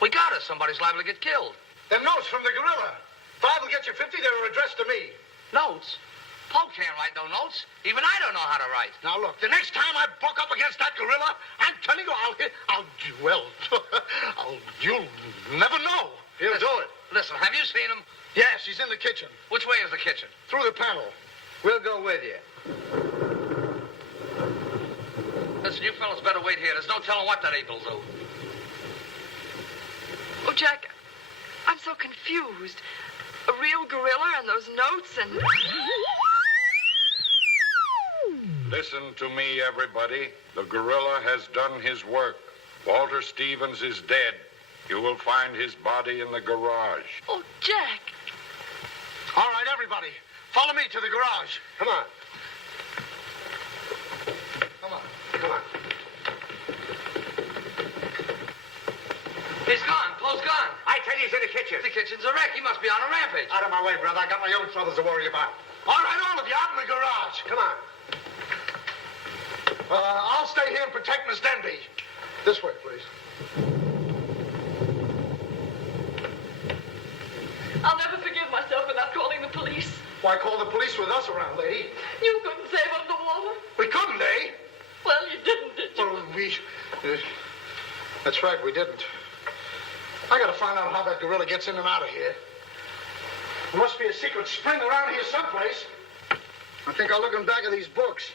We got us. Somebody's liable to get killed. Them notes from the gorilla. If I will get you 50, they were addressed to me. Notes? Poe can't write no notes. Even I don't know how to write. Now, look, the next time I buck up against that gorilla, I'm telling you, you'll never know. He'll do it. Listen, have you seen him? Yes, he's in the kitchen. Which way is the kitchen? Through the panel. We'll go with you. Listen, you fellas better wait here. There's no telling what that ape'll do. Oh, Jack, I'm so confused. A real gorilla and those notes and... Listen to me, everybody. The gorilla has done his work. Walter Stevens is dead. You will find his body in the garage. Oh, Jack. All right, everybody. Follow me to the garage. Come on. Come on. Come on. He's gone. Poe's gone. I tell you, he's in the kitchen. The kitchen's a wreck. He must be on a rampage. Out of my way, brother. I got my own troubles to worry about. All right, all of you, out in the garage. Come on. I'll stay here and protect Miss Denby. This way, please. I'll never forgive myself for not calling the police. Why call the police with us around, lady? You couldn't save him the water. We couldn't, eh? Well, you didn't, did you? Well, that's right, we didn't. I gotta find out how that gorilla gets in and out of here. There must be a secret spring around here someplace. I think I'll look in back of these books.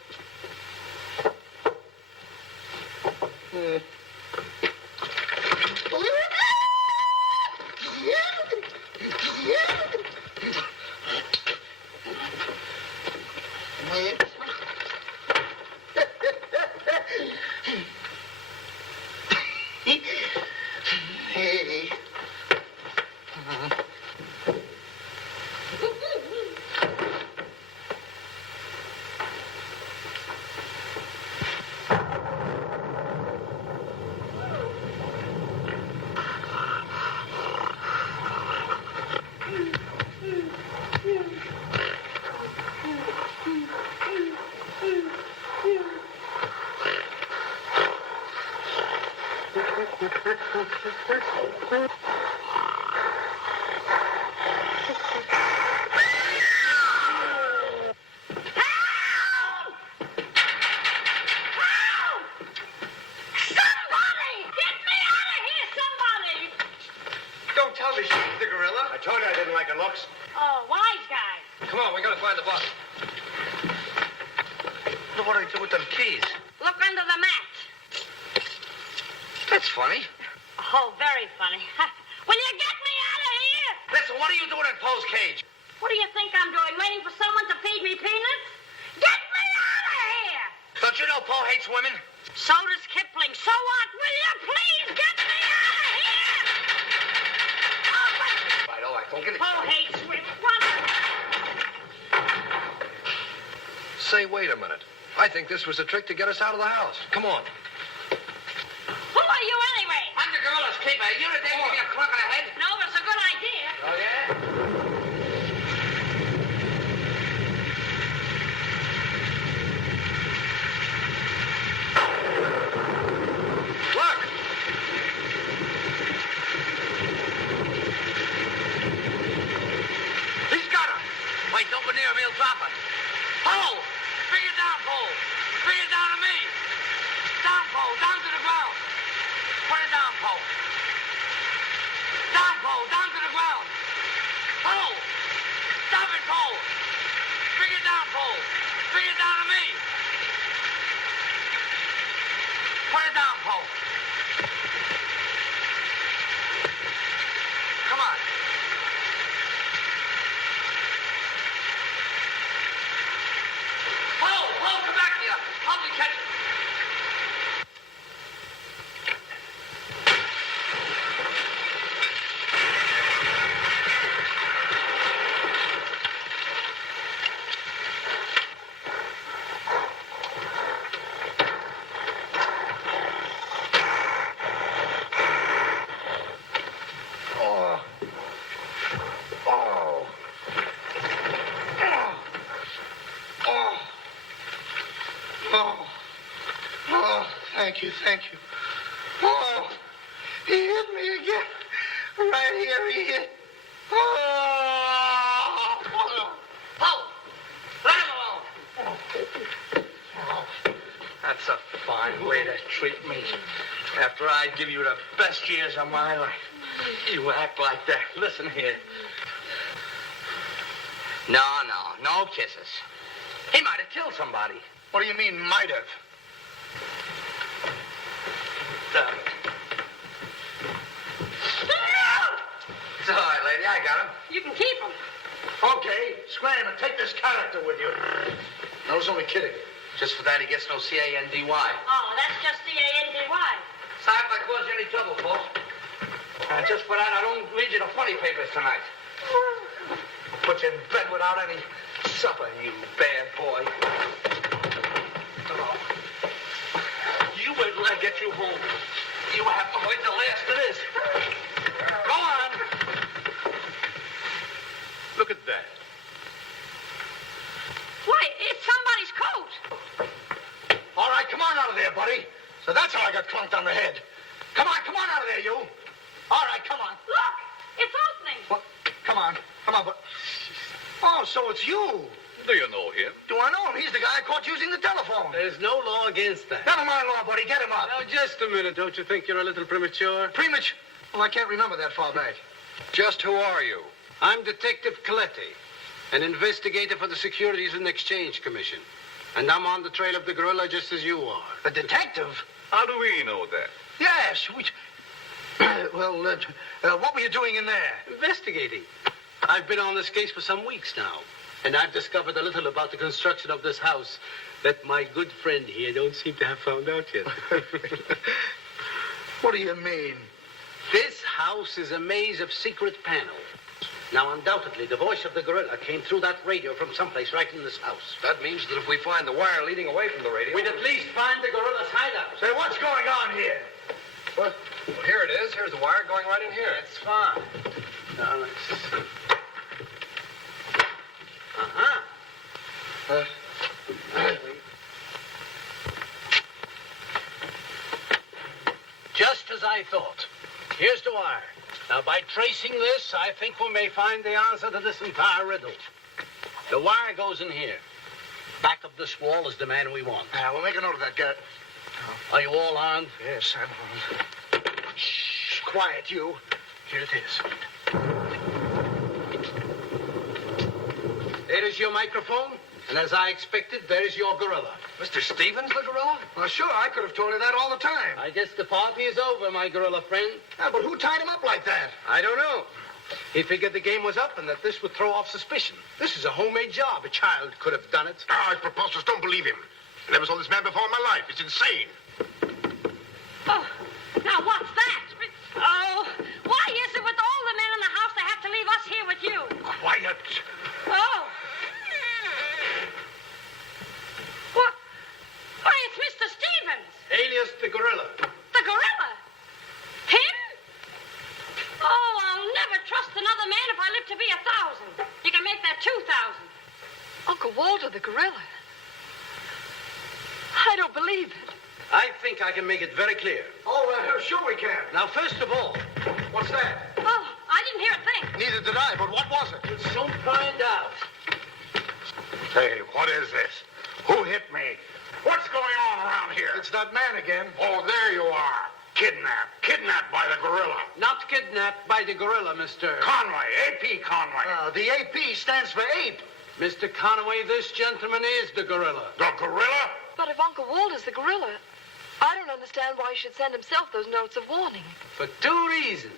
Hey. Don't tell me she's the gorilla. I told you I didn't like her looks. Oh, wise guy. Come on, we gotta find the body. What do I do with them keys? Look under the mat. That's funny. Oh, very funny. Will you get me out of here? Listen, what are you doing in Poe's cage? What do you think I'm doing? Waiting for someone to feed me peanuts? Get me out of here! Don't you know Poe hates women? So does Kipling. So what? Will you please get me out of here? All right, don't get it. Poe hates women. What? Say, wait a minute. I think this was a trick to get us out of the house. Come on. Who are you anyway? I'm the gorilla's keeper. You're the day give me a clunk on the head. No, but it's a good idea. Oh, yeah? Look! He's got her. Wait, don't go near him. He'll drop her. Poe! Bring it down, Poe. Bring it down to me. Down, Poe. Down to the ground. Put it down, Poe. Down, Poe. Thank you. Oh, he hit me again. Right here, he hit. Oh! Paul! Let him alone! That's a fine way to treat me. After I give you the best years of my life, you act like that. Listen here. No kisses. He might have killed somebody. What do you mean, might have? It's all right, lady. I got him. You can keep him. Okay, scram and take this character with you. I was only kidding. Just for that, he gets no C-A-N-D-Y. Oh, that's just C-A-N-D-Y. Sorry if I caused you any trouble, folks. Just for that, I don't read you the funny papers tonight. Put you in bed without any supper, you bad boy. You wait till I get you home. You have to wait the last of this. Go on. Look at that. Why, it's somebody's coat. All right, come on out of there, buddy. So that's how I got clunked on the head. Come on out of there, you. All right, come on. Look, it's opening. What? Come on, but... Oh, so it's you. Do you know him? Do I know him? He's the guy I caught using the telephone. There's no law against that. Never mind law, buddy. Get him up. Now, just a minute. Don't you think you're a little premature? Premature? Well, I can't remember that far back. Just who are you? I'm Detective Coletti, an investigator for the Securities and Exchange Commission. And I'm on the trail of the gorilla just as you are. A detective? How do we know that? Yes. Well, what were you doing in there? Investigating. I've been on this case for some weeks now. And I've discovered a little about the construction of this house that my good friend here don't seem to have found out yet. What do you mean? This house is a maze of secret panels. Now, undoubtedly, the voice of the gorilla came through that radio from someplace right in this house. That means that if we find the wire leading away from the radio... We'd at least find the gorilla's hideout. Say, what's going on here? What? Well, here it is. Here's the wire going right in here. That's fine. Now, let's see. Just as I thought. Here's the wire. Now, by tracing this, I think we may find the answer to this entire riddle. The wire goes in here. Back of this wall is the man we want. We'll make a note of that, Garrett. Are you all armed? Yes, I'm armed. Shh, quiet, you. Here it is. There is your microphone, and as I expected, there is your gorilla. Mr. Stevens, the gorilla? Well, sure, I could have told you that all the time. I guess the party is over, my gorilla friend. Yeah, but who tied him up like that? I don't know. He figured the game was up and that this would throw off suspicion. This is a homemade job. A child could have done it. Ah, it's preposterous. Don't believe him. I never saw this man before in my life. It's insane. Oh, now what's that? Oh, why is it with all the men in the house they have to leave us here with you? Quiet. Oh. What? Why, it's Mr. Stevens. Alias the gorilla. The gorilla? Him? Oh, I'll never trust another man if I live to be 1,000. You can make that 2,000. Uncle Walter, the gorilla. I don't believe it. I think I can make it very clear. Oh, sure we can. Now, first of all, What's that? Oh, I didn't hear a thing. Neither did I, but what was it? we'll soon find out. Hey, what is this? Who hit me? What's going on around here? It's that man again. Oh, there you are. Kidnapped. Kidnapped by the gorilla. Not kidnapped by the gorilla, Mr. Conway. A.P. Conway. The AP stands for ape. Mr. Conway, this gentleman is the gorilla. The gorilla? But if Uncle Walter's the gorilla, I don't understand why he should send himself those notes of warning. For 2 reasons.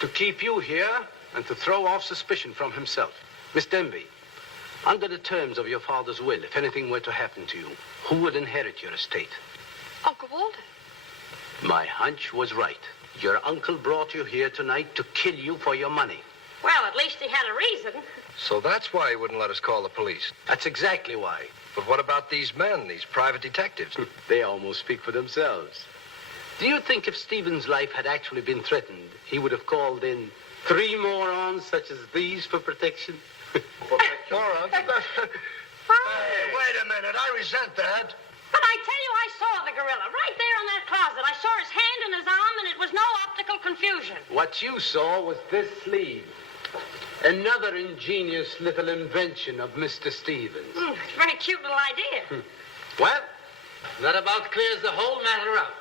To keep you here and to throw off suspicion from himself. Miss Denby, under the terms of your father's will, if anything were to happen to you, who would inherit your estate? Uncle Walter. My hunch was right. Your uncle brought you here tonight to kill you for your money. Well, at least he had a reason. So that's why he wouldn't let us call the police. That's exactly why. But what about these men, these private detectives? They almost speak for themselves. Do you think if Stephen's life had actually been threatened, he would have called in 3 morons such as these for protection? Morons? Hey, wait a minute. I resent that. But I tell you, I saw the gorilla right there in that closet. I saw his hand and his arm, and it was no optical confusion. What you saw was this sleeve. Another ingenious little invention of Mr. Stevens. It's a very cute little idea. Well, that about clears the whole matter out.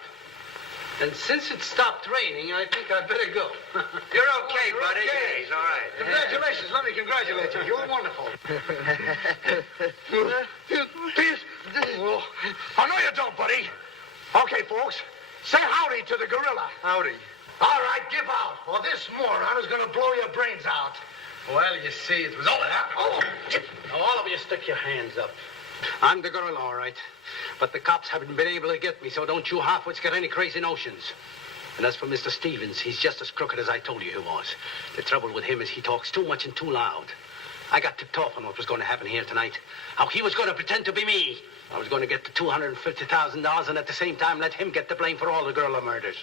And since it stopped raining, I think I'd better go. You're okay, buddy. okay. He's all right. Congratulations. Let me congratulate you. You're wonderful. Please. Oh, no, you don't, buddy. Okay, folks. Say howdy to the gorilla. Howdy. All right, give out, or this moron is going to blow your brains out. Well, you see, it was all that. Oh, now all of you stick your hands up. I'm the gorilla, all right. But the cops haven't been able to get me, so don't you half-wits get any crazy notions. And as for Mr. Stevens, he's just as crooked as I told you he was. The trouble with him is he talks too much and too loud. I got tipped off on what was going to happen here tonight. How he was going to pretend to be me. I was going to get the $250,000 and at the same time let him get the blame for all the gorilla murders.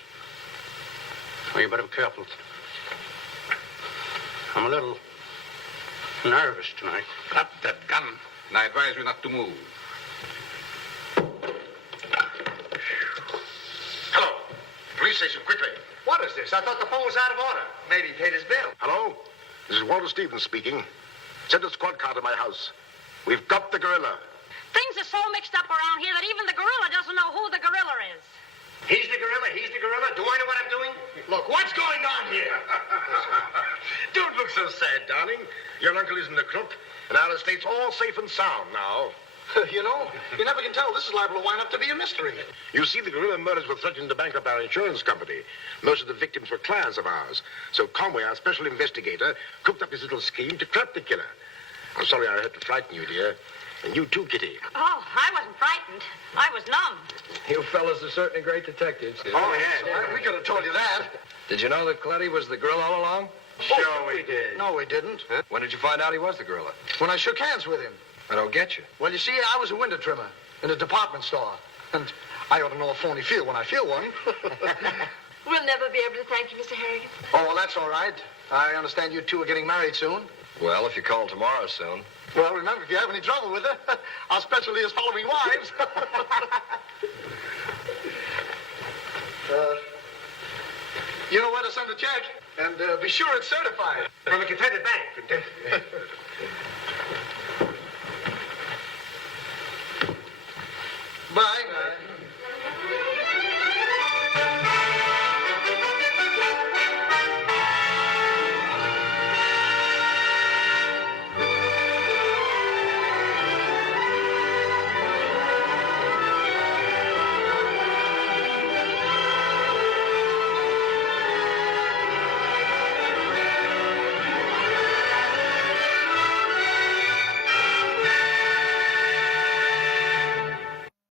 Well, you better be careful. I'm a little nervous tonight. Drop that gun, and I advise you not to move. Hello. Police station, quickly. What is this? I thought the phone was out of order. Maybe he paid his bill. Hello? This is Walter Stevens speaking. Send a squad car to my house. We've got the gorilla. Things are so mixed up around here that even the gorilla doesn't know who the gorilla is. He's the gorilla. He's the gorilla. Do I know what I'm doing? Look, what's going on here? Don't look so sad, darling. Your uncle isn't a crook, and our estate's all safe and sound now. You know, you never can tell. This is liable to wind up to be a mystery. You see, the gorilla murders were threatening to bankrupt our insurance company. Most of the victims were clients of ours. So Conway, our special investigator, cooked up his little scheme to trap the killer. I'm sorry I had to frighten you, dear. And you too, Kitty. Oh, I wasn't frightened. I was numb. You fellas are certainly great detectives. Oh, yeah. We could have told you that. Did you know that Cletty was the gorilla all along? Sure we did. No, we didn't. When did you find out he was the gorilla? When I shook hands with him. I don't get you. Well, you see, I was a window trimmer in a department store. And I ought to know a phony feel when I feel one. We'll never be able to thank you, Mr. Harrigan. Oh, well, that's all right. I understand you two are getting married soon. Well, if you call tomorrow soon. Well, remember, if you have any trouble with her, our specialty is following wives. You know where to send a check, and be sure it's certified. From a Confederate bank. Bye.